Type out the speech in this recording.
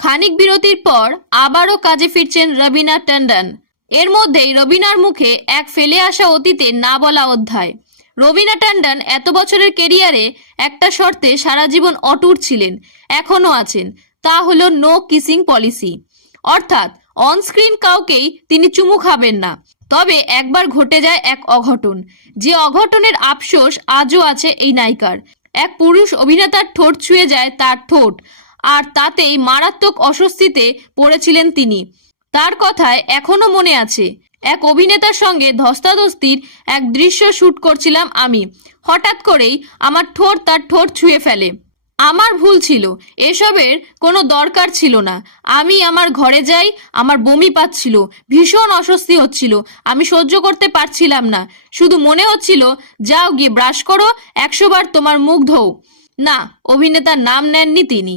খানিক বিরতির পর আবারও কাজে ফিরছেন রবিনা টন্ডন। এর মধ্যেই রবিনার মুখে এক ফেলে আসা অতীতের না বলা অধ্যায়। রবিনা টন্ডন এত বছরের কেরিয়ারে একটা শর্তে সারা জীবন অটুট ছিলেন, এখনো আছেন। তা হলো নো কিসিং পলিসি, অর্থাৎ অনস্ক্রিন কাউকেই তিনি চুমু খাবেন না। তবে একবার ঘটে যায় এক অঘটন, যে অঘটনের আফসোস আজও আছে এই নায়িকার। এক পুরুষ অভিনেতার ঠোঁট ছুঁয়ে যায় তার ঠোঁট, আর তাতেই মারাত্মক অস্বস্তিতে পড়েছিলেন তিনি। তার কথায় এখনো মনে আছে, এক অভিনেতার সঙ্গে ধস্তাধস্তির এক দৃশ্য শুট করছিলাম আমি। হঠাৎ করেই আমার ঠোঁট তার ঠোঁট ছুঁয়ে ফেলে। আমার ভুল ছিল, এসবের কোনো দরকার ছিল না। আমি আমার ঘরে যাই, আমার বমি পাচ্ছিল, ভীষণ অস্বস্তি হচ্ছিল, আমি সহ্য করতে পারছিলাম না। শুধু মনে হচ্ছিল, যাও গিয়ে ব্রাশ করো, 100 বার তোমার মুখ ধোও। না, অভিনেতার নাম নেননি তিনি।